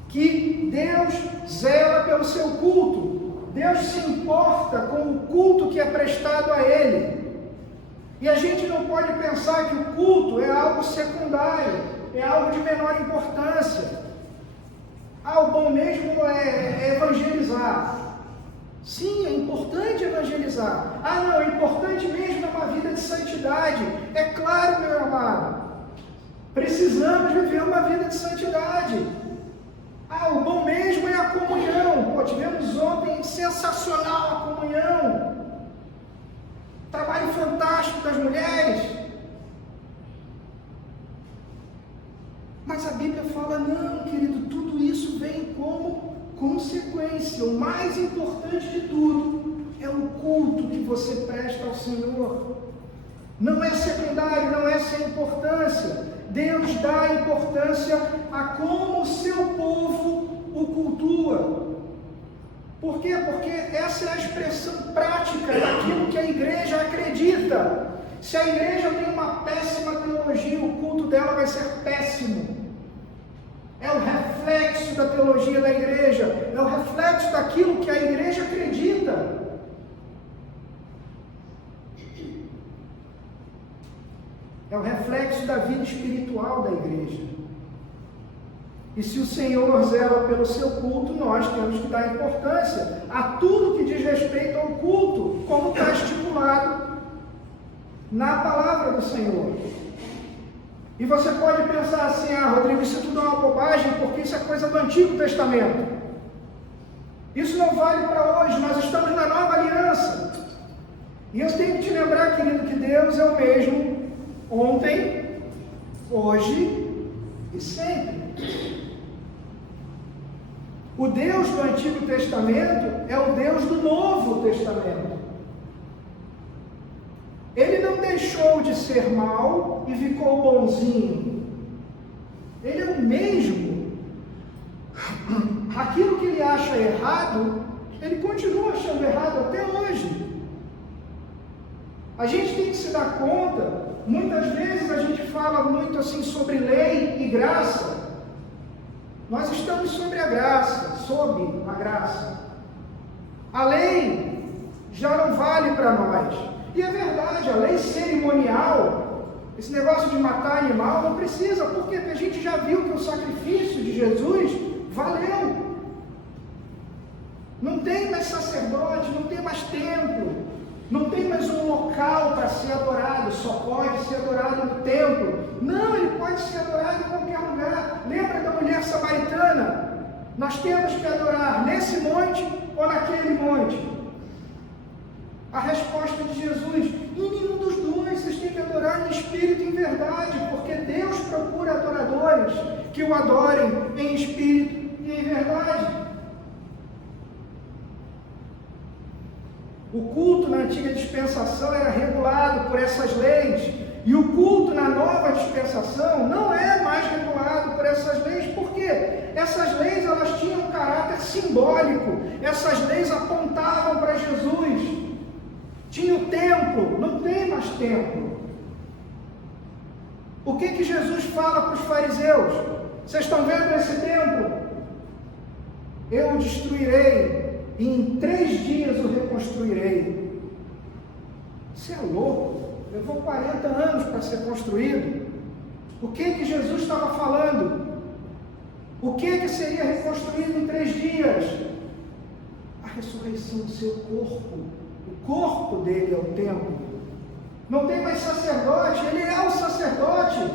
que Deus zela pelo seu culto. Deus se importa com o culto que é prestado a Ele. E a gente não pode pensar que o culto é algo secundário, é algo de menor importância. O bom mesmo é evangelizar. Sim, é importante evangelizar. Não, é importante mesmo uma vida de santidade. É claro, meu amado. Precisamos viver uma vida de santidade. O bom mesmo é a comunhão. Tivemos ontem sensacional a comunhão. Trabalho fantástico das mulheres. Mas a Bíblia fala: não, querido, tudo isso vem como consequência. O mais importante de tudo é o culto que você presta ao Senhor. Não é secundário, não é sem importância. Deus dá importância a como o seu povo o cultua. Por quê? Porque essa é a expressão prática daquilo que a igreja acredita. Se a igreja tem uma péssima teologia, o culto dela vai ser péssimo. É o reflexo da teologia da igreja, é o reflexo daquilo que a igreja acredita. É o reflexo da vida espiritual da igreja. E se o Senhor zela pelo seu culto, nós temos que dar importância a tudo que diz respeito ao culto, como está estipulado na palavra do Senhor. E você pode pensar assim: Rodrigo, isso tudo é uma bobagem, porque isso é coisa do Antigo Testamento. Isso não vale para hoje, nós estamos na nova aliança. E eu tenho que te lembrar, querido, que Deus é o mesmo ontem, hoje e sempre. O Deus do Antigo Testamento é o Deus do Novo Testamento. Ele não deixou de ser mau e ficou bonzinho. Ele é o mesmo. Aquilo que ele acha errado, ele continua achando errado até hoje. A gente tem que se dar conta, muitas vezes a gente fala muito assim sobre lei e graça. Nós estamos sobre a graça, sob a graça. A lei já não vale para nós. E é verdade, a lei cerimonial, esse negócio de matar animal não precisa, porque a gente já viu que o sacrifício de Jesus valeu. Não tem mais sacerdote, não tem mais templo, não tem mais um local para ser adorado, só pode ser adorado no templo. Não, ele pode ser adorado em qualquer lugar. Lembra da mulher samaritana? Nós temos que adorar nesse monte ou naquele monte? A resposta de Jesus: em nenhum dos dois, vocês têm que adorar em espírito e em verdade, porque Deus procura adoradores que o adorem em espírito e em verdade. O culto na antiga dispensação era regulado por essas leis, e o culto na nova dispensação não é mais regulado por essas leis. Por quê? Essas leis, elas tinham um caráter simbólico, essas leis apontavam para Jesus. Tinha o templo, não tem mais templo. O que Jesus fala para os fariseus? Vocês estão vendo esse templo? Eu o destruirei, e em 3 dias o reconstruirei. Você é louco? Levou 40 anos para ser construído. O que Jesus estava falando? O que seria reconstruído em 3 dias? A ressurreição do seu corpo. O corpo dele é o templo. Não tem mais sacerdote, ele é o sacerdote.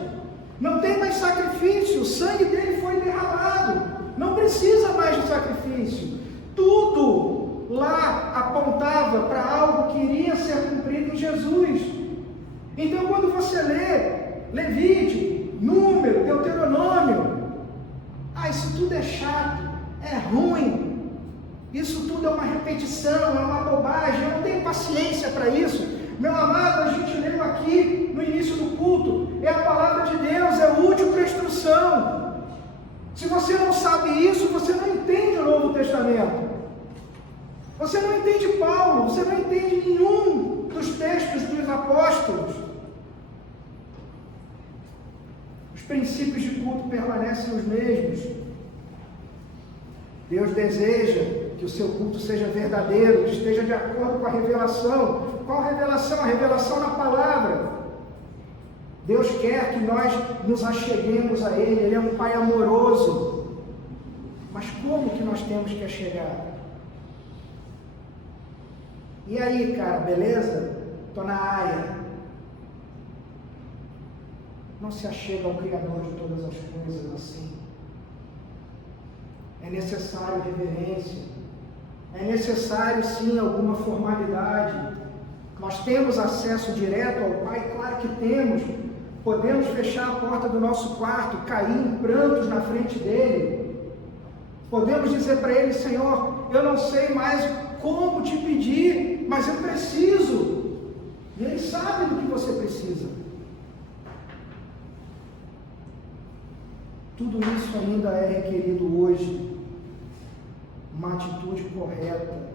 Não tem mais sacrifício, o sangue dele foi derramado. Não precisa mais de sacrifício. Tudo lá apontava para algo que iria ser cumprido em Jesus. Então, quando você lê Levítico, Número, Deuteronômio, isso tudo é chato, é ruim, isso tudo é uma repetição, é uma bobagem, eu não tenho paciência para isso. Meu amado, a gente leu aqui no início do culto, é a palavra de Deus, é útil para instrução. Se você não sabe isso, você não entende o Novo Testamento. Você não entende Paulo, você não entende nenhum dos textos dos apóstolos. Os princípios de culto permanecem os mesmos. Deus deseja que o seu culto seja verdadeiro, que esteja de acordo com a revelação. Qual revelação? A revelação na palavra. Deus quer que nós nos acheguemos a Ele, Ele é um Pai amoroso. Mas como que nós temos que achegar? E aí, cara, beleza? Estou na área. Não se achega ao Criador de todas as coisas assim. É necessário reverência. É necessário, sim, alguma formalidade. Nós temos acesso direto ao Pai? Claro que temos. Podemos fechar a porta do nosso quarto, cair em prantos na frente dele. Podemos dizer para ele: Senhor, eu não sei mais como te pedir, mas eu preciso. E ele sabe do que você precisa. Tudo isso ainda é requerido hoje. Uma atitude correta.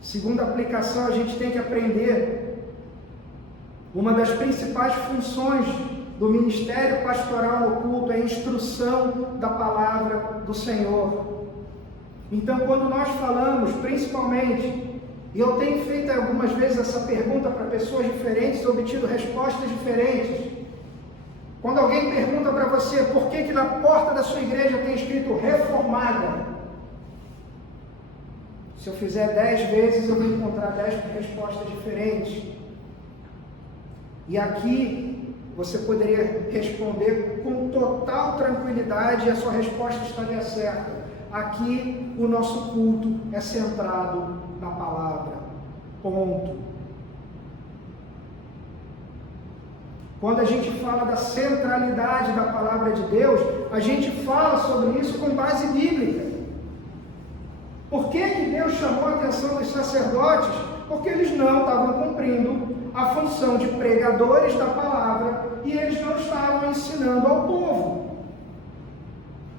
Segunda aplicação, a gente tem que aprender. Uma das principais funções do ministério pastoral no culto é a instrução da palavra do Senhor. Então, quando nós falamos, principalmente, e eu tenho feito algumas vezes essa pergunta para pessoas diferentes, obtido respostas diferentes. Quando alguém pergunta para você por que na porta da sua igreja tem escrito reformada, se eu fizer 10 vezes, eu vou encontrar 10 respostas diferentes. E aqui você poderia responder com total tranquilidade e a sua resposta estaria certa. Aqui o nosso culto é centrado na palavra. Ponto. quando a gente fala da centralidade da palavra de Deus, a gente fala sobre isso com base bíblica. Por que Deus chamou a atenção dos sacerdotes? Porque eles não estavam cumprindo a função de pregadores da palavra e eles não estavam ensinando ao povo.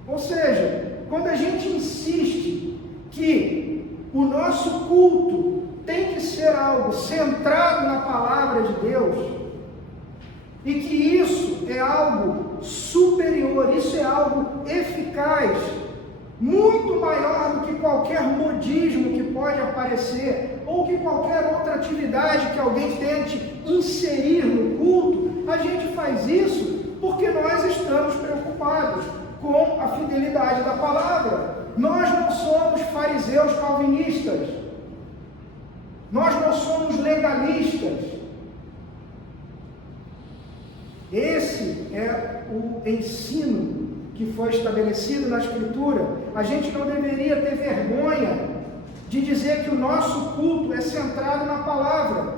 Ou seja, quando a gente insiste que o nosso culto tem que ser algo centrado na palavra de Deus, e que isso é algo superior, isso é algo eficaz, muito maior do que qualquer modismo que pode aparecer, ou que qualquer outra atividade que alguém tente inserir no culto, a gente faz isso porque nós estamos preocupados com a fidelidade da palavra. Nós não somos fariseus calvinistas, nós não somos legalistas. Esse é o ensino que foi estabelecido na Escritura. A gente não deveria ter vergonha de dizer que o nosso culto é centrado na palavra.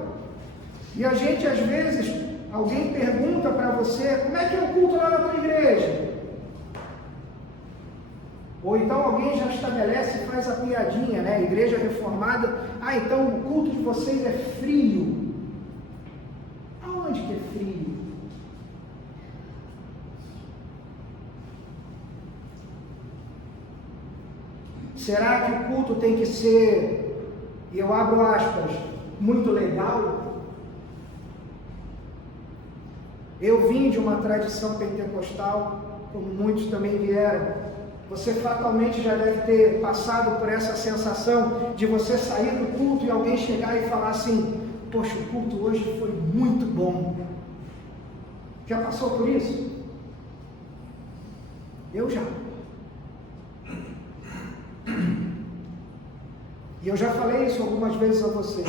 E a gente, às vezes, alguém pergunta para você, como é que é o culto lá na tua igreja? Ou então alguém já estabelece e faz a piadinha, né? Igreja reformada, então o culto de vocês é frio. Aonde que é frio? Será que o culto tem que ser, e eu abro aspas, muito legal? Eu vim de uma tradição pentecostal, como muitos também vieram. Você fatalmente já deve ter passado por essa sensação de você sair do culto e alguém chegar e falar assim, poxa, o culto hoje foi muito bom. Já passou por isso? Eu já. E eu já falei isso algumas vezes a você.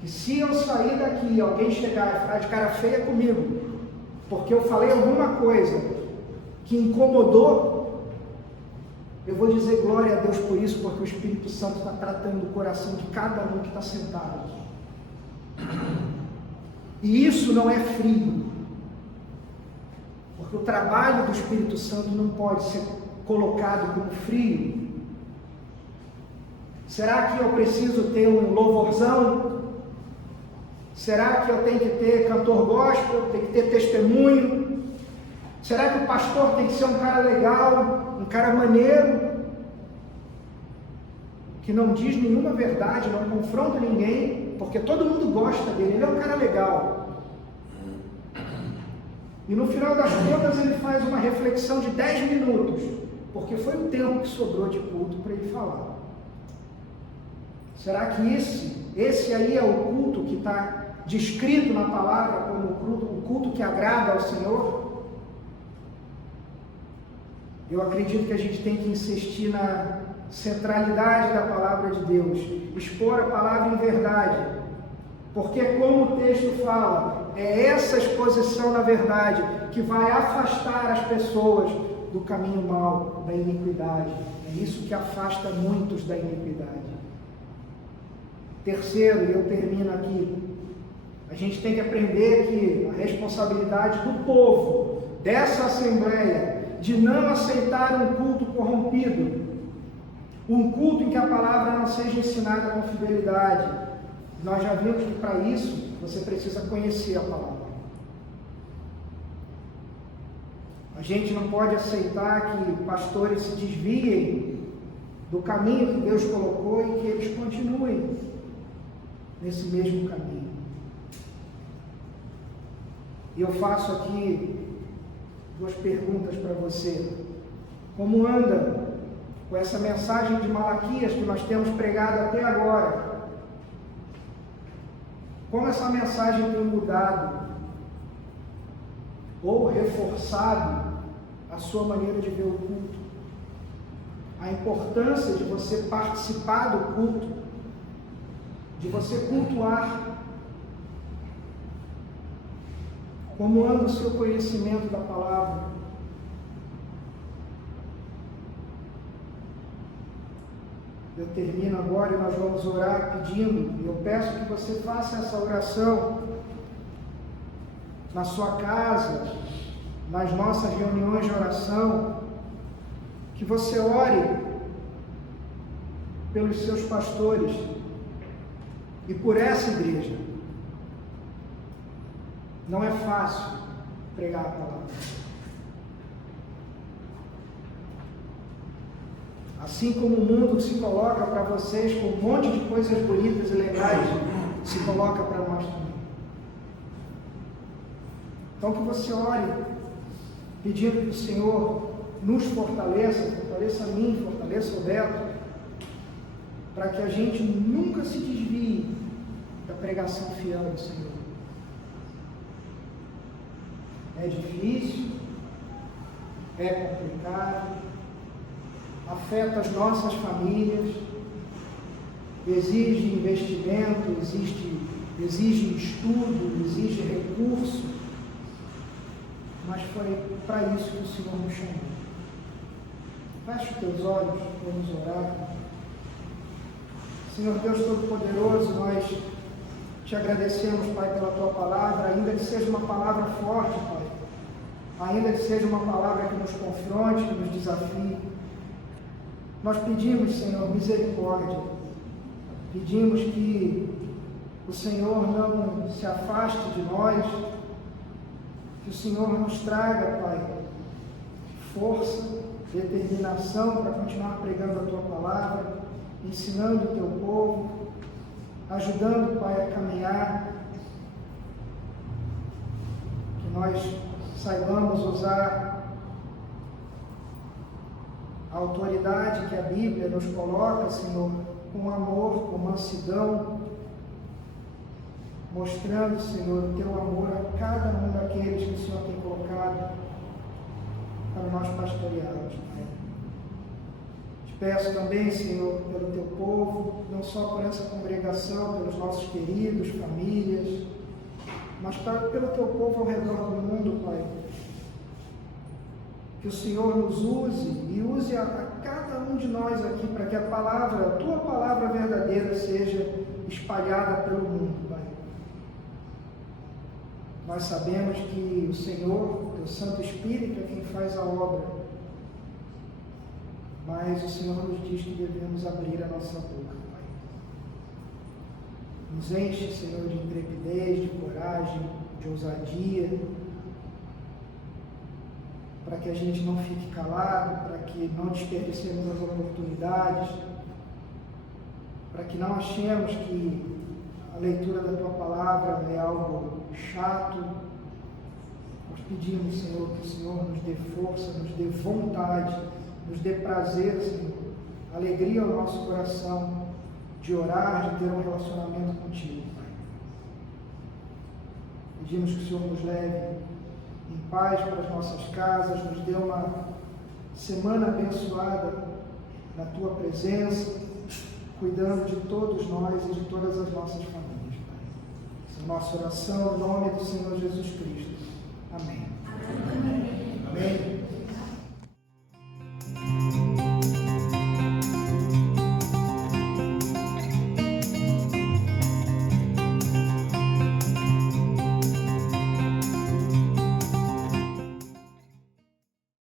Que se eu sair daqui e alguém chegar e ficar de cara feia comigo, porque eu falei alguma coisa que incomodou, eu vou dizer glória a Deus por isso, porque o Espírito Santo está tratando o coração de cada um que está sentado. E isso não é frio. Porque o trabalho do Espírito Santo não pode ser colocado como frio. Será que eu preciso ter um louvorzão? Será que eu tenho que ter cantor gospel? Tem que ter testemunho? Será que o pastor tem que ser um cara legal, um cara maneiro, que não diz nenhuma verdade, não confronta ninguém, porque todo mundo gosta dele, ele é um cara legal. E no final das contas ele faz uma reflexão de 10 minutos, porque foi o tempo que sobrou de culto para ele falar. Será que esse aí é o culto que está descrito na palavra como o culto que agrada ao Senhor? Eu acredito que a gente tem que insistir na centralidade da palavra de Deus, expor a palavra em verdade, porque como o texto fala, é essa exposição na verdade que vai afastar as pessoas do caminho mau, da iniquidade. É isso que afasta muitos da iniquidade. Terceiro, e eu termino aqui, a gente tem que aprender que a responsabilidade do povo, dessa assembleia, de não aceitar um culto corrompido, um culto em que a palavra não seja ensinada com fidelidade. Nós já vimos que para isso você precisa conhecer a palavra. A gente não pode aceitar que pastores se desviem do caminho que Deus colocou e que eles continuem nesse mesmo caminho. E eu faço aqui duas perguntas para você. Como anda com essa mensagem de Malaquias que nós temos pregado até agora? Como essa mensagem tem mudado ou reforçado a sua maneira de ver o culto? A importância de você participar do culto, de você cultuar. Como anda o seu conhecimento da palavra? Eu termino agora e nós vamos orar pedindo, eu peço que você faça essa oração na sua casa, nas nossas reuniões de oração, que você ore pelos seus pastores e por essa igreja. Não é fácil pregar a palavra. Assim como o mundo se coloca para vocês com um monte de coisas bonitas e legais, se coloca para nós também. Então que você ore, pedindo que o Senhor nos fortaleça, fortaleça a mim, fortaleça o Beto, para que a gente nunca se desvie da pregação fiel do Senhor. É difícil, é complicado, afeta as nossas famílias, exige investimento, exige estudo, exige recurso, mas foi para isso que o Senhor nos chamou. Feche os teus olhos, vamos orar. Senhor Deus Todo-Poderoso, nós te agradecemos, Pai, pela Tua palavra, ainda que seja uma palavra forte, Pai, ainda que seja uma palavra que nos confronte, que nos desafie. Nós pedimos, Senhor, misericórdia, pedimos que o Senhor não se afaste de nós, que o Senhor nos traga, Pai, força, determinação para continuar pregando a Tua palavra, ensinando o Teu povo, ajudando, Pai, a caminhar, que nós saibamos usar a autoridade que a Bíblia nos coloca, Senhor, com amor, com mansidão, mostrando, Senhor, o Teu amor a cada um daqueles que o Senhor tem colocado para nós pastorearmos, Pai. Te peço também, Senhor, pelo Teu povo, não só por essa congregação, pelos nossos queridos, famílias, mas pelo Teu povo ao redor do mundo, Pai. Que o Senhor nos use e use a cada um de nós aqui para que a Tua palavra verdadeira seja espalhada pelo mundo, Pai. Nós sabemos que o Senhor, Teu Santo Espírito, é quem faz a obra, mas o Senhor nos diz que devemos abrir a nossa boca, Pai. Nos enche, Senhor, de intrepidez, de coragem, de ousadia, para que a gente não fique calado, para que não desperdicemos as oportunidades, para que não achemos que a leitura da Tua palavra é algo chato. Nós pedimos, Senhor, que o Senhor nos dê força, nos dê vontade, nos dê prazer, Senhor, alegria ao nosso coração de orar, de ter um relacionamento contigo, Pai. Pedimos que o Senhor nos leve em paz para as nossas casas, nos dê uma semana abençoada na Tua presença, cuidando de todos nós e de todas as nossas famílias, Pai. Essa é a nossa oração, em nome do Senhor Jesus Cristo. Amém. Amém. Amém.